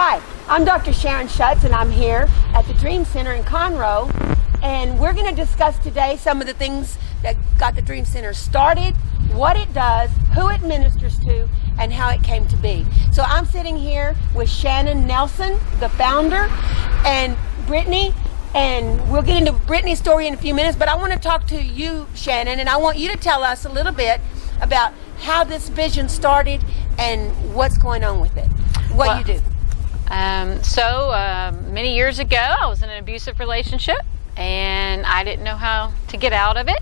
Hi, I'm Dr. Sharon Schutz, and I'm here at the Dream Center in Conroe, and we're going to discuss today some of the things that got the Dream Center started, what it does, who it ministers to, and how it came to be. So I'm sitting here with Shannon Nelson, the founder, and Brittany, and we'll get into Brittany's story in a few minutes, but I want to talk to you, Shannon, and I want you to tell us a little bit about how this vision started and what's going on with it, what you do. Many years ago, I was in an abusive relationship, and I didn't know how to get out of it.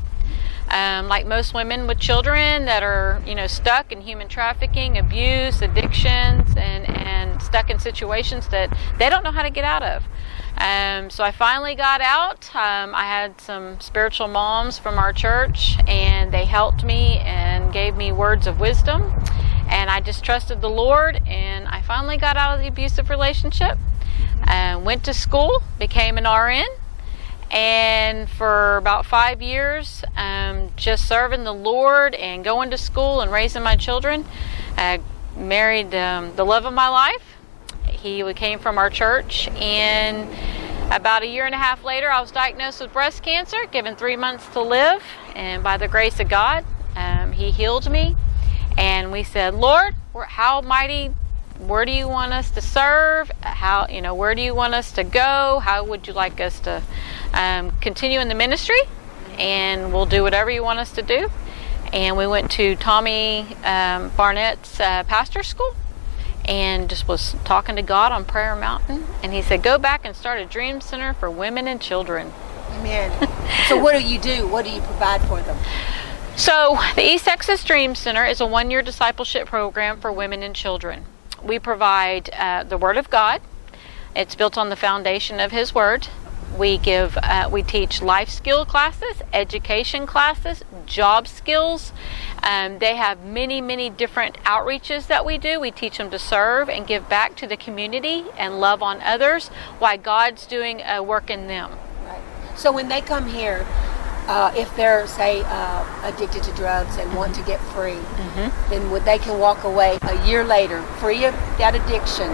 Like most women with children that are, stuck in human trafficking, abuse, addictions, and stuck in situations that they don't know how to get out of. So I finally got out. I had some spiritual moms from our church, and they helped me and gave me words of wisdom. And I just trusted the Lord, and I finally got out of the abusive relationship. Went to school, became an RN, and for about 5 years, just serving the Lord and going to school and raising my children. I married the love of my life. He came from our church, and about a year and a half later, I was diagnosed with breast cancer, given 3 months to live, and by the grace of God, He healed me. And we said, Lord, how mighty, where do you want us to serve? Where do you want us to go? How would you like us to continue in the ministry? And we'll do whatever you want us to do. And we went to Tommy Barnett's pastor school and just was talking to God on Prayer Mountain. And he said, go back and start a Dream Center for women and children. Amen. So what do you do? What do you provide for them? So the East Texas Dream Center is a one-year discipleship program for women and children. We provide the Word of God. It's built on the foundation of His Word. We teach life skill classes, education classes, job skills. They have many, many different outreaches that we do. We teach them to serve and give back to the community and love on others while God's doing a work in them. Right. So when they come here, if they're, say, addicted to drugs and want to get free, then they can walk away a year later free of that addiction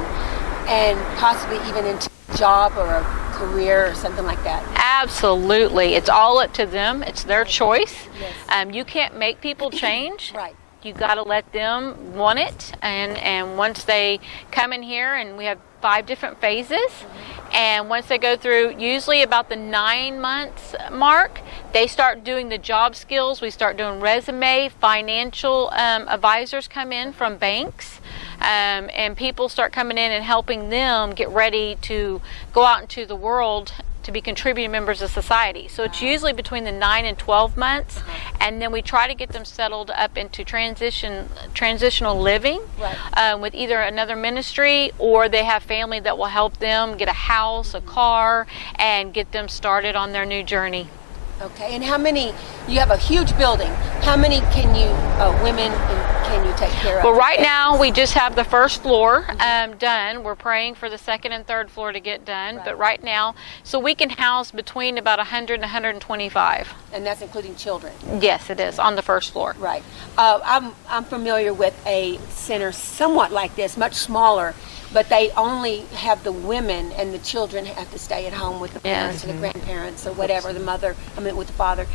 and possibly even into a job or a career or something like that. Absolutely. It's all up to them. It's their choice. Yes. You can't make people change. Right. You got to let them want it. And once they come in here, and we have 5 different phases, and once they go through, usually about the 9 months mark, they start doing the job skills. We start doing resume, financial advisors come in from banks, and people start coming in and helping them get ready to go out into the world to be contributing members of society. So it's usually between the 9 and 12 months, and then we try to get them settled up into transitional living, with either another ministry, or they have family that will help them get a house, a car, and get them started on their new journey. Okay, and how many, you have a huge building, how many women can you take care of? Well, right now we just have the first floor done. We're praying for the second and third floor to get done, but right now, so we can house between about 100 and 125. And that's including children? Yes, it is, on the first floor. Right. I'm familiar with a center somewhat like this, much smaller, but they only have the women, and the children have to stay at home with the parents and the grandparents or whatever, with the father.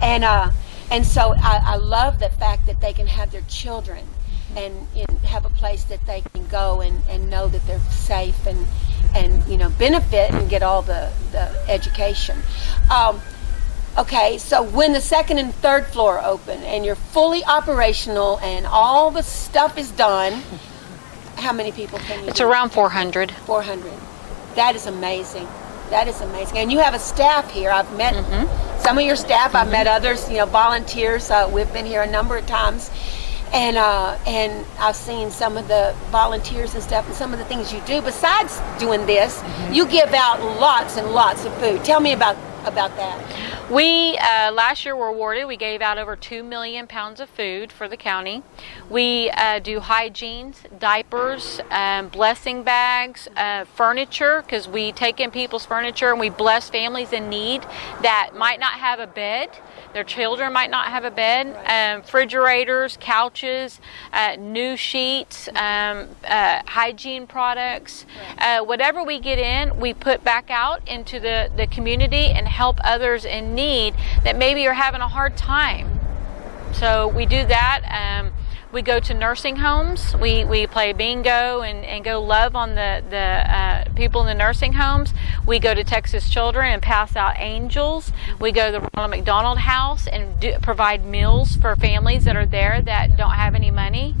And so I love the fact that they can have their children and have a place that they can go and know that they're safe and benefit and get all the education. Okay, so when the second and third floor open and you're fully operational and all the stuff is done, how many people can you It's around 400. 400. That is amazing. That is amazing. And you have a staff here. I've met some of your staff. I've met others, volunteers. We've been here a number of times. And I've seen some of the volunteers and stuff and some of the things you do. Besides doing this, you give out lots and lots of food. Tell me about that. We, last year, were awarded, we gave out over 2 million pounds of food for the county. We do hygiene, diapers, blessing bags, furniture, because we take in people's furniture and we bless families in need that might not have a bed. Their children might not have a bed. Refrigerators, couches, new sheets, hygiene products. Whatever we get in, we put back out into the community and help others in need that maybe are having a hard time. So we do that. We go to nursing homes. We play bingo and go love on the people in the nursing homes. We go to Texas Children and pass out angels. We go to the Ronald McDonald House and provide meals for families that are there that don't have any money.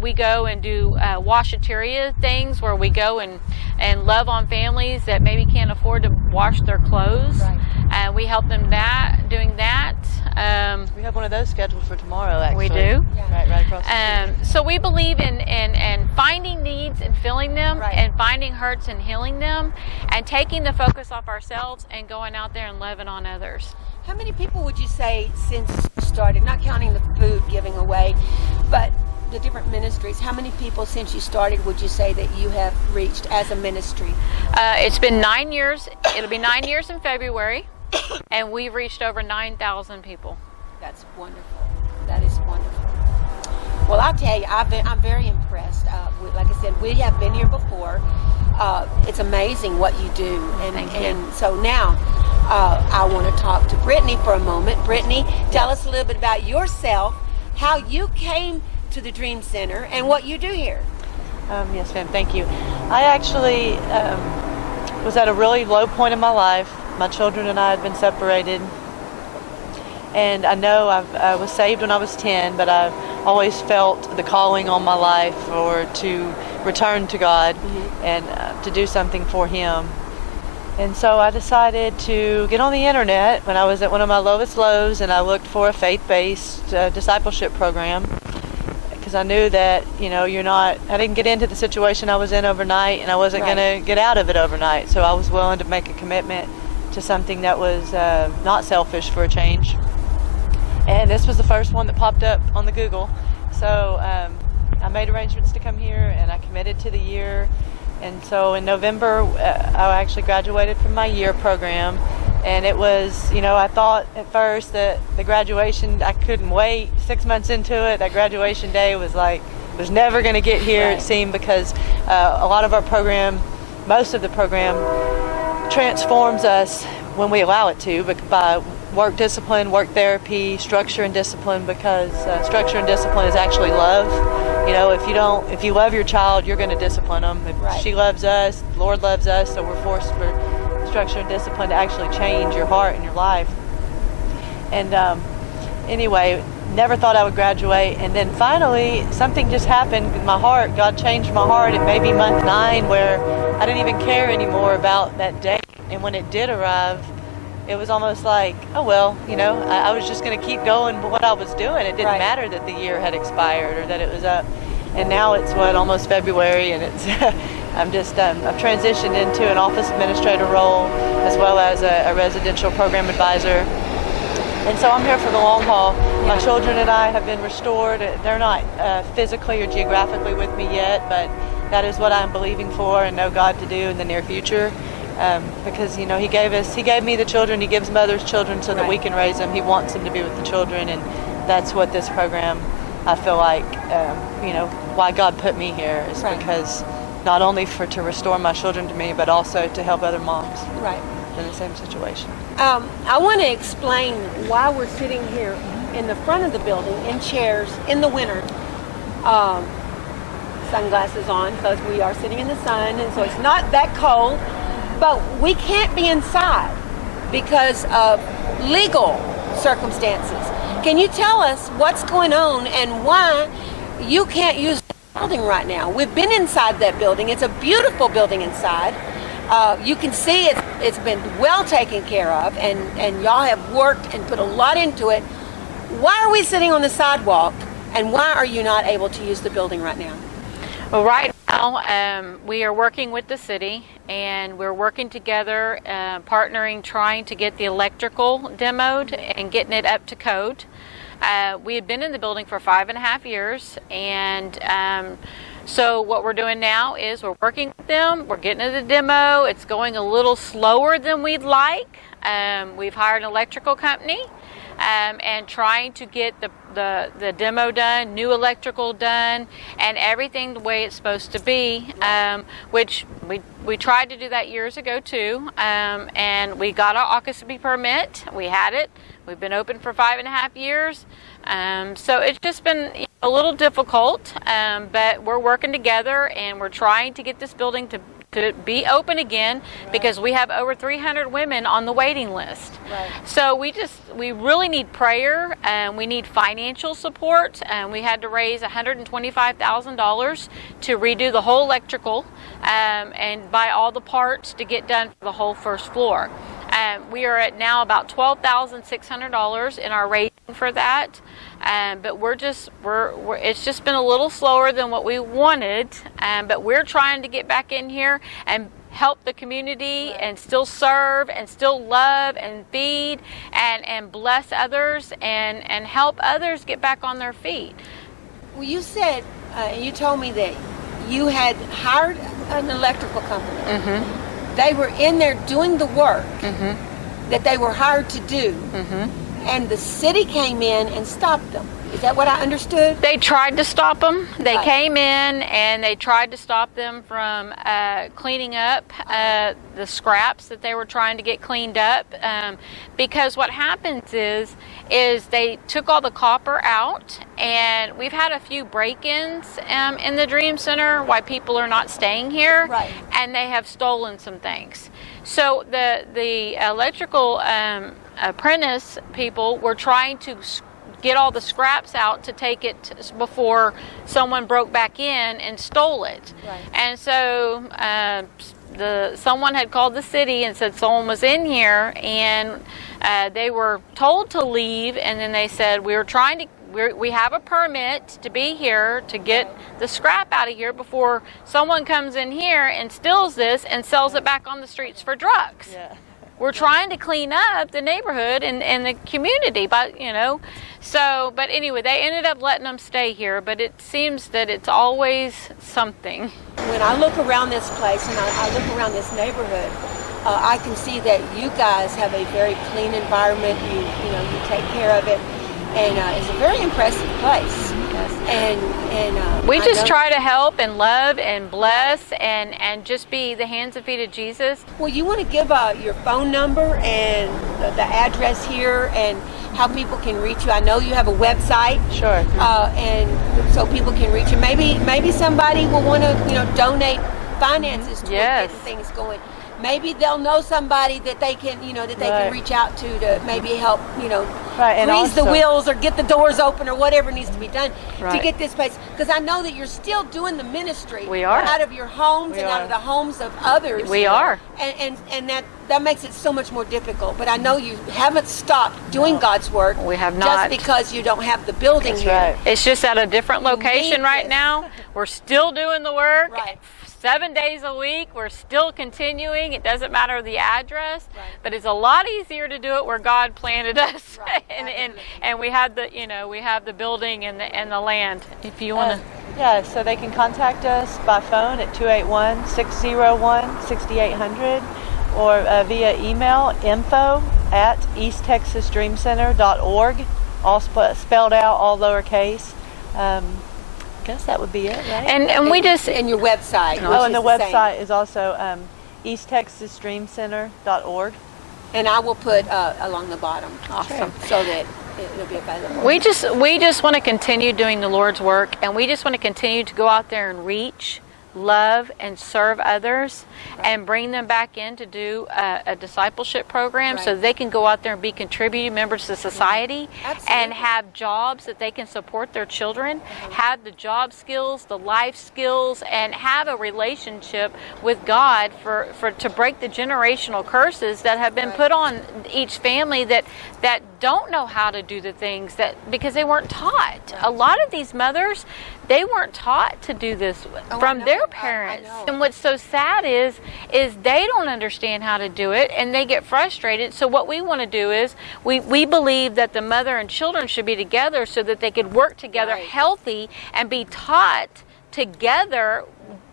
We go and do washateria things where we go and love on families that maybe can't afford to wash their clothes. Right. We help them doing that. We have one of those scheduled for tomorrow, actually. We do. Yeah. Right across the street. So we believe in finding needs and filling them, right, and finding hurts and healing them, and taking the focus off ourselves and going out there and loving on others. How many people would you say since you started, not counting the food giving away, but the different ministries, how many people since you started would you say that you have reached as a ministry? It's been 9 years. It'll be 9 years in February, and we've reached over 9,000 people. That's wonderful. That is wonderful. Well, I'll tell you, I'm very impressed. Like I said, we have been here before. It's amazing what you do. And so now I want to talk to Brittany for a moment. Brittany, tell us a little bit about yourself, how you came to the Dream Center, and what you do here. Yes, ma'am. Thank you. I actually was at a really low point in my life. My children and I had been separated. And I know I was saved when I was 10, but I always felt the calling on my life or to return to God, mm-hmm, and to do something for Him. And so I decided to get on the internet when I was at one of my lowest lows, and I looked for a faith-based discipleship program, because I knew that, I didn't get into the situation I was in overnight, and I wasn't right, going to get out of it overnight. So I was willing to make a commitment to something that was not selfish for a change. And this was the first one that popped up on the Google. So I made arrangements to come here, and I committed to the year. And so in November, I actually graduated from my year program. And it was, I thought at first that the graduation, I couldn't wait. 6 months into it, that graduation day was never going to get here, right, it seemed, because a lot of our program, most of the program, transforms us when we allow it to, by work discipline, work therapy, structure and discipline, because structure and discipline is actually love. If you love your child, you're going to discipline them. If right, she loves us, the Lord loves us, so we're forced for structure and discipline to actually change your heart and your life. And anyway, never thought I would graduate, and then finally something just happened in my heart. God changed my heart. It may be month 9 where I didn't even care anymore about that day, and when it did arrive, it was almost like, oh well, I was just going to keep going with what I was doing. It didn't right, matter that the year had expired or that it was up. And now it's almost February, and it's I've transitioned into an office administrator role as well as a residential program advisor. And so I'm here for the long haul. My children and I have been restored. They're not physically or geographically with me yet, but that is what I'm believing for and know God to do in the near future. Because He gave me the children. He gives mothers children so that right, we can raise them. He wants them to be with the children, and that's what this program, I feel like, why God put me here is right, because not only to restore my children to me, but also to help other moms right, in the same situation. I want to explain why we're sitting here in the front of the building in chairs in the winter. Sunglasses on because we are sitting in the sun, and so it's not that cold. But we can't be inside because of legal circumstances. Can you tell us what's going on and why you can't use the building right now? We've been inside that building. It's a beautiful building inside. You can see it's been well taken care of, and y'all have worked and put a lot into it. Why are we sitting on the sidewalk, and why are you not able to use the building right now? Well, right now we are working with the city, and we're working together, partnering, trying to get the electrical demoed and getting it up to code. We had been in the building for 5.5 years, and so what we're doing now is we're working with them, we're getting it a demo. It's going a little slower than we'd like. We've hired an electrical company and trying to get the demo done, new electrical done, and everything the way it's supposed to be, which we tried to do that years ago too, and we got our occupancy permit. We had it. We've been open for 5.5 years, so it's just been a little difficult, but we're working together and we're trying to get this building to be open again, because we have over 300 women on the waiting list. Right. So we really need prayer, and we need financial support, and we had to raise $125,000 to redo the whole electrical and buy all the parts to get done for the whole first floor. We are at now about $12,600 in our rating for that, but it's just been a little slower than what we wanted, but we're trying to get back in here and help the community and still serve and still love and feed and bless others and help others get back on their feet. Well, you said, you told me that you had hired an electrical company. Mm-hmm. They were in there doing the work that they were hired to do, and the city came in and stopped them. Is that what I understood? They tried to stop them. They Right. came in and they tried to stop them from cleaning up the scraps that they were trying to get cleaned up. Because what happens is they took all the copper out, and we've had a few break-ins in the Dream Center why people are not staying here, Right. and they have stolen some things. So the electrical apprentice people were trying to get all the scraps out to take it before someone broke back in and stole it. Right. And so someone had called the city and said someone was in here, and they were told to leave, and then they said we have a permit to be here to get the scrap out of here before someone comes in here and steals this and sells it back on the streets for drugs. Yeah. We're trying to clean up the neighborhood and the community, but but anyway, they ended up letting them stay here, but it seems that it's always something. When I look around this place and I look around this neighborhood, I can see that you guys have a very clean environment. You take care of it, and it's a very impressive place. And We I just know- try to help and love and bless and just be the hands and feet of Jesus. Well, you want to give your phone number and the address here and how people can reach you. I know you have a website. Sure. And so people can reach you. Maybe somebody will want to donate finances to Yes. getting things going. Maybe they'll know somebody that they can Right. can reach out to maybe help Right, and grease the also- wheels or get the doors open or whatever needs to be done to Right. get this place. Because I know that you're still doing the ministry. We are. Out of your homes We and out are. of the homes of others. We are. And that makes it so much more difficult. But I know you haven't stopped doing God's work. We have Just not. because you don't have the building That's here. right. It's just at a different location right this. now. We're still doing the work. Right. 7 days a week. We're still continuing. It doesn't matter the address, Right. but it's a lot easier to do it where God planted us. Right, and absolutely. we have the building and the land. If you want to. Yeah, so they can contact us by phone at 281-601-6800 or via email info@easttexasdreamcenter.org, all spelled out, all lowercase. I guess that would be it, right? And we just And your website. Oh, which and the is same. website is also easttexasdreamcenter.org. And I will put along the bottom. Awesome. So that it'll be available. We just want to continue doing the Lord's work, and we just want to continue to go out there and reach, love, and serve others, and bring them back in to do a discipleship program so Right. they can go out there and be contributing members to society Absolutely. and have jobs that they can support their children, have the job skills, the life skills, and have a relationship with God to break the generational curses that have been Right. put on each family that don't know how to do the things because they weren't taught. A lot of these mothers, they weren't taught to do this from their parents. I know. And what's so sad is they don't understand how to do it, and they get frustrated. So what we want to do is we believe that the mother and children should be together so that they could work together Right. healthy and be taught together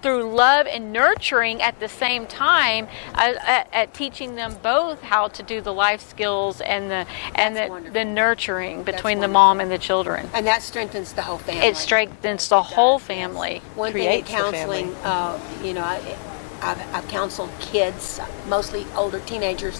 through love and nurturing at the same time, at teaching them both how to do the life skills and the nurturing between the mom and the children. And that strengthens the whole family. It strengthens the whole family. One thing in Creates the family. counseling, you know, I've counseled kids, mostly older teenagers,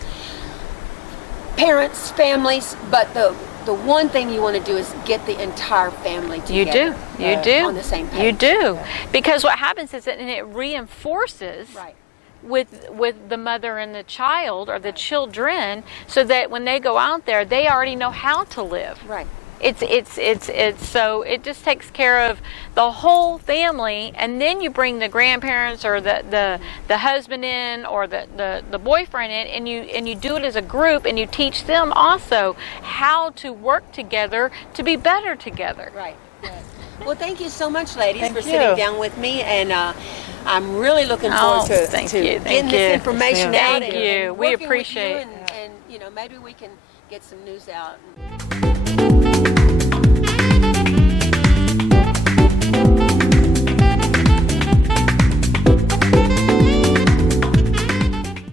parents, families, but the one thing you want to do is get the entire family together. You do. On the same page. You do. Because what happens is that it reinforces Right. with the mother and the child or the children, so that when they go out there, they already know how to live. Right. It's so it just takes care of the whole family, and then you bring the grandparents or the husband in, or the boyfriend in, and you do it as a group, and you teach them also how to work together to be better together. Right. Yes. Well, thank you so much, ladies, Thank for you. sitting down with me, and I'm really looking forward to thank you. getting this information out. Thank and you. We working with you, appreciate. and you know, maybe we can get some news out.